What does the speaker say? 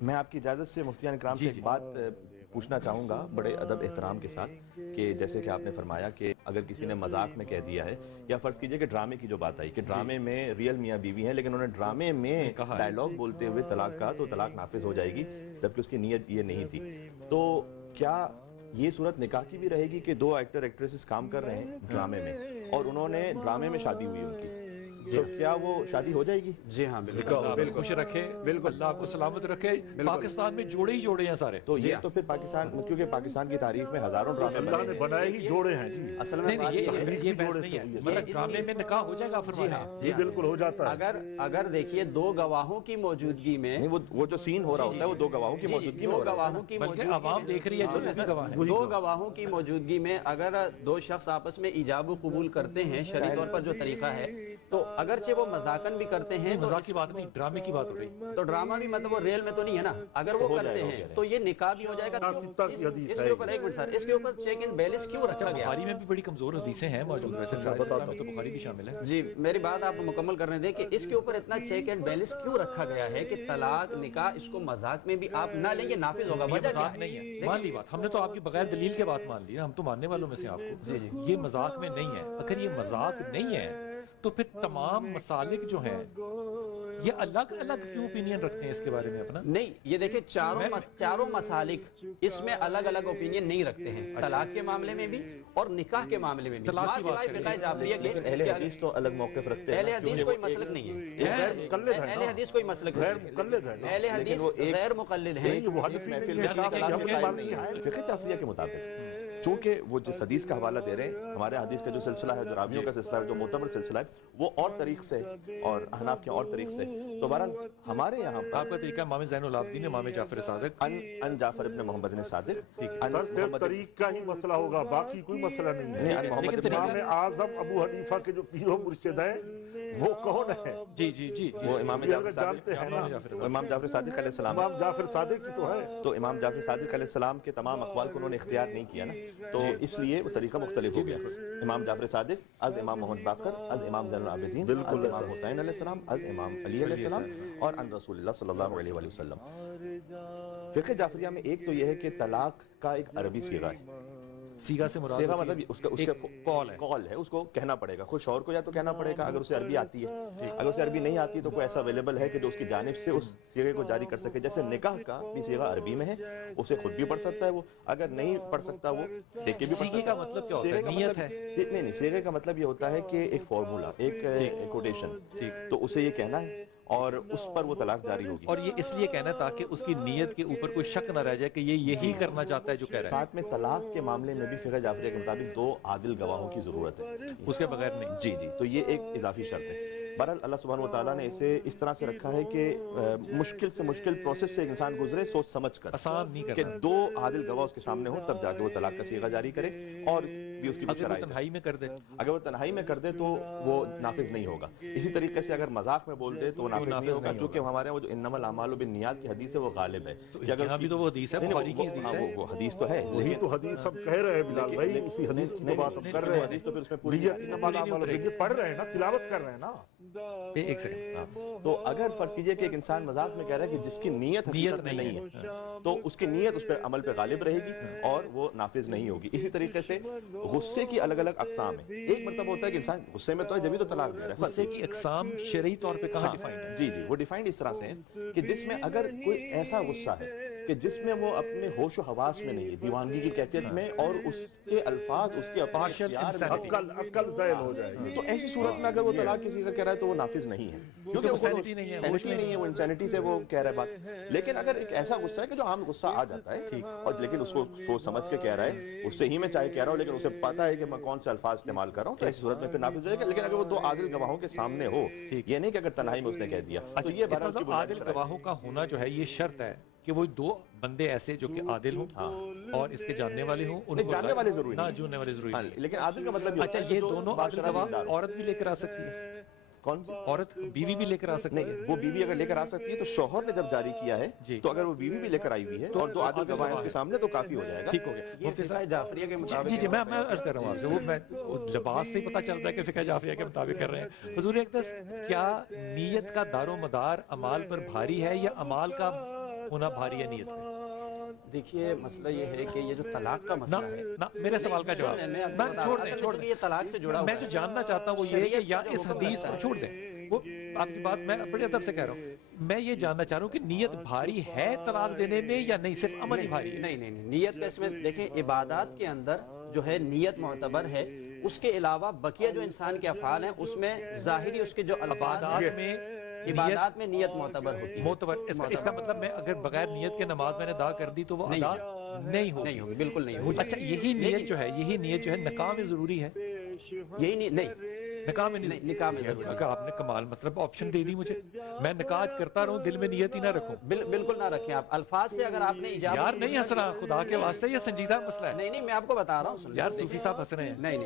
میں آپ کی اجازت سے مفتیان اکرام سے ایک بات پوچھنا چاہوں گا بڑے ادب احترام کے ساتھ کہ جیسے کہ آپ نے فرمایا کہ اگر کسی نے مذاق میں کہہ دیا ہے یا فرض کیجئے کہ ڈرامے کی جو بات آئی کہ ڈرامے میں ریئل میاں بیوی ہیں لیکن انہوں نے ڈرامے میں ڈائیلاگ بولتے ہوئے طلاق کہا تو طلاق نافذ ہو جائے گی جبکہ اس کی نیت یہ نہیں تھی. تو کیا یہ صورت نکاح کی بھی رہے گی کہ دو ایکٹر ایکٹریسز کام کر رہے ہیں ڈرامے میں اور انہوں نے ڈرامے میں شادی ہوئی ان کی, تو کیا وہ شادی ہو جائے گی؟ جی ہاں بالکل خوش رکھے, بالکل اللہ آپ کو سلامت رکھے. پاکستان میں جوڑے ہی جوڑے ہیں سارے. تو یہ تو پھر پاکستان, کیونکہ پاکستان کی تاریخ میں ہزاروں ڈرامے بنائے ہی جوڑے ہیں جی. اصل میں یہ بحث نہیں ہے, مطلب ڈرامے میں نکاح ہو جائے گا فرمایا جی بالکل ہو جاتا ہے. اگر دیکھیے دو گواہوں کی موجودگی میں, وہ جو سین ہو رہا ہوتا ہے وہ دو گواہوں کی موجودگی میں ہو رہا ہے, بلکہ عوام دیکھ رہی ہے دو گواہوں کی موجودگی میں اگر دو شخص آپس میں ایجاب و قبول کرتے ہیں شرعی طور پر جو طریقہ ہے, تو اگرچہ وہ مذاقاً بھی کرتے ہیں, مذاق کی بات نہیں ڈرامے کی بات ہو رہی, تو ڈرامہ بھی مطلب وہ ریل میں تو نہیں ہے نا, اگر وہ کرتے ہیں تو یہ نکاح بھی ہو جائے گا. اس کے اوپر ایک منٹ سر, اس کے اوپر چیک اینڈ بیلنس کیوں رکھا گیا؟ بخاری میں بھی بڑی کمزور حدیثیں ہیں موجود, ویسے تو بخاری بھی شامل ہے. جی میری بات آپ مکمل کرنے دیں کہ اس کے اوپر اتنا چیک اینڈ بیلنس کیوں رکھا گیا ہے کہ طلاق نکاح اس کو مذاق میں بھی آپ نہ لیں, یہ نافذ ہوگا. یہ مذاق نہیں ہے, مان لی بات, ہم نے تو آپ کی بغیر دلیل کے بات مان لی, ہم تو ماننے والوں میں سے آپ کو. یہ مذاق میں نہیں ہے. اگر یہ مذاق نہیں ہے تو پھر تمام مسالک جو ہیں یہ الگ الگ کیوں اوپینین رکھتے ہیں اس کے بارے میں اپنا؟ نہیں یہ دیکھیں چاروں مسالک اس میں الگ الگ اوپینین نہیں رکتے ہیں, طلاق کے معاملے میں بھی اور نکاح کے معاملے میں بھی. اہل حدیث تو الگ موقف رکھتے ہیں. اہل حدیث کوئی مسلک نہیں ہے, اہل حدیث کوئی مسلک نہیں ہے, اہل حدیث غیر مقلد ہیں. فقہ جعفریہ کے مطابق چونکہ وہ جس حدیث کا حوالہ دے رہے ہیں, ہمارے حدیث کا جو سلسلہ ہے, جو راویوں کا سلسلہ ہے, جو معتبر سلسلہ ہے, وہ اور طریق سے اور احناف کے اور طریق سے. تو بہرحال ہمارے یہاں پر آپ کا طریقہ امام زین العابدین, امام جعفر صادق, ان جعفر ابن محمد نے صادق. سر صرف طریق کا ہی مسئلہ ہوگا, باقی کوئی مسئلہ نہیں ہے. امام اعظم ابو حنیفہ کے جو پیر و مرشد ہیں وہ کون ہے؟ جی جی جی وہ امام جعفر جانتے ہیں نا, امام جعفر صادق علیہ السلام. امام جعفر صادق کی تو ہے. تو امام جعفر صادق علیہ السلام کے تمام اقوال کو انہوں نے اختیار نہیں کیا نا, تو اس لیے وہ طریقہ مختلف ہو گیا. امام جعفر صادق از امام محمد باقر از امام زین العابدین از امام حسین علیہ السلام از امام علی علیہ السلام اور ان رسول اللہ صلی اللہ علیہ وآلہ وسلم. فقہ جعفریہ میں ایک تو یہ ہے کہ طلاق کا ایک عربی صیغہ ہے. سیغہ سے مراد سیغہ مطلب اس کا کال ہے, اس کو کہنا پڑے گا. خود شوہر کو یا تو کہنا پڑے گا اگر اسے عربی آتی ہے, اگر اسے عربی نہیں آتی تو کوئی ایسا اویلیبل ہے کہ جو اس کی جانب سے اس سیغے کو جاری کر سکے. جیسے نکاح کا بھی سیغہ عربی میں ہے, اسے خود بھی پڑھ سکتا ہے وہ, اگر نہیں پڑھ سکتا وہ دیکھ کے بھی پڑھ سکتا ہے. سیغے کا مطلب کیا ہوتا ہے؟ نیت ہے. نہیں, سیغے کا مطلب یہ ہوتا ہے کہ ایک فارمولا, ایک کوٹیشن, تو اسے یہ کہنا ہے اور اس پر وہ طلاق جاری ہوگی. اور یہ اس لیے کہنا ہے تاکہ اس کی نیت کے اوپر کوئی شک نہ رہ جائے کہ یہ یہی کرنا چاہتا ہے جو کہہ رہا ہے. ساتھ میں طلاق کے معاملے میں بھی فقہ جعفریہ کے مطابق دو عادل گواہوں کی ضرورت ہے, اس کے بغیر نہیں. جی تو یہ ایک اضافی شرط ہے. بہرحال اللہ سبحانہ وتعالیٰ نے اسے اس طرح سے رکھا ہے کہ مشکل سے مشکل پروسیس سے ایک انسان گزرے سوچ سمجھ کر, آسان نہیں کہ دو عادل گواہ اس کے سامنے ہوں تب جا کے وہ طلاق کا صیغہ جاری کرے. اور بھی اس کی اگر تنہائی میں کر دے, اگر وہ تنہائی میں کر دے تو وہ نافذ نہیں ہوگا. اسی طریقے سے اگر مذاق میں بول دے تو وہ نافذ نہیں ہوگا, چونکہ ہمارے وہ جو انما الاعمال بالنیات کی حدیث ہے وہ غالب ہے. یہاں بھی تو وہ حدیث ہے, بخاری کی حدیث ہے, وہ حدیث تو ہے, وہی تو حدیث ہم کہہ رہے ہیں بلال بھائی, اسی حدیث کی تو بات ہم کر رہے ہیں. حدیث تو پھر اس میں پوری نیت انما الاعمال بالنیات پڑھ رہے ہیں نا, تلاوت کر رہے ہیں نا. ایک سیکنڈ, تو اگر فرض کیجئے کہ ایک انسان مذاق میں کہہ رہا ہے کہ جس کی نیت حقیقت میں نہیں ہے, تو اس کی نیت اس پہ عمل پہ غالب رہے گی اور وہ نافذ نہیں ہوگی. اسی طریقے سے غصے کی الگ الگ اقسام ہیں. ایک مرتبہ ہوتا ہے کہ انسان غصے میں تو ہے جبھی تو طلاق دے رہا ہے. غصے کی اقسام شرعی طور پہ کہاں ڈیفائنڈ ہے؟ جی وہ ڈیفائنڈ اس طرح سے ہے کہ جس میں اگر کوئی ایسا غصہ ہے کہ جس میں وہ اپنے ہوش و حواس میں نہیں ہے, دیوانگی کی کیفیت میں, اور اس کے الفاظ اس کے عقل زائل ہو جائے گی, تو ایسی صورت میں اگر وہ طلاق کی صیغہ کہہ رہا ہے تو وہ نافذ نہیں ہے, کیونکہ وہ سینٹی نہیں ہے, وہ انسینٹی سے وہ کہہ رہا ہے بات. لیکن اگر ایک ایسا غصہ ہے کہ جو عام غصہ آ جاتا ہے اور لیکن اس کو سوچ سمجھ کے کہہ رہا ہے, اس سے ہی میں چاہے کہہ رہا ہوں لیکن اسے پتا ہے کہ میں کون سے الفاظ استعمال کر رہا ہوں, تو ایسی صورت میں پھر نافذ ہے. لیکن اگر وہ دو عادل گواہوں کے سامنے ہو, یہ نہیں کہ اگر تنہائی میں اس نے کہہ دیا. اچھا, یہ مطلب عادل گواہوں کا ہونا جو ہے یہ شرط ہے کہ وہ دو بندے ایسے جو کہ عادل ہوں اور اس کے جاننے والے ہوں. جاننے والے ضروری نہیں, جاننے والے ضروری نہیں, لیکن عادل کا مطلب اچھا یہ دونوں عادل گواہ عورت بھی لے کر آ سکتی ہے. کون سی عورت بیوی بھی لے کر آ سکتی ہے؟ نہیں, وہ بیوی اگر لے کر آ سکتی ہے تو شوہر نے جب جاری کیا ہے تو اگر وہ بیوی بھی لے کر آئی ہوئی ہے اور دو عادل گواہ ہیں اس کے سامنے تو کافی ہو جائے گا. ٹھیک ہو گیا. یہ فقہ جعفریہ کے مطابق جی میں عرض کر رہا ہوں آپ سے, وہ میں لباس سے ہی پتہ چلتا ہے کہ فقہ جعفریہ کے مطابق کر رہے ہیں. حضور اقدس, کیا نیت کا دار و مدار اعمال پر بھاری ہے یا اعمال کا ہونا بھاری ہے نیت پہ؟ دیکھیے مسئلہ یہ ہے کہ یہ جو طلاق کا مسئلہ ہے نہ میرے سوال کا جواب چھوڑ دیں یہ طلاق سے جڑا میں جو جاننا چاہتا ہوں وہ یہ ہے کہ یا اس حدیث کو چھوڑ دیں، وہ آپ کی بات میں بڑے ادب سے کہہ رہا ہوں، میں یہ جاننا چاہ رہا ہوں کہ نیت بھاری ہے طلاق دینے میں یا نہیں، صرف عمل ہی بھاری ہے؟ نہیں نیت کا اس میں دیکھیں عبادات کے اندر جو ہے نیت معتبر ہے، اس کے علاوہ بقیہ جو انسان کے افعال ہیں اس میں ظاہری اس کے جو الفاظ ہیں عبادات میں نیت معتبر ہوتی ہے۔ معتبر اس کا مطلب میں اگر بغیر نیت کے نماز میں نے ادا کر دی تو وہ ادا نہیں ہوگی؟ بالکل نہیں ہوگی۔ اچھا یہی نیت جو ہے نکاح میں ضروری ہے؟ یہی نہیں نکاح میں نہیں، نکاح میں ضروری۔ اگر آپ نے کمال مطلب آپشن دے دی مجھے، میں نکاح کرتا رہوں دل میں نیت ہی نہ رکھوں؟ بالکل نہ رکھیں آپ، الفاظ سے اگر آپ نے ایجاب یار نہیں ہنسنا، خدا کے واسطے یہ سنجیدہ مسئلہ ہے۔ نہیں میں آپ کو بتا رہا ہوں یار صوفی صاحب ہنس رہے ہیں۔ نہیں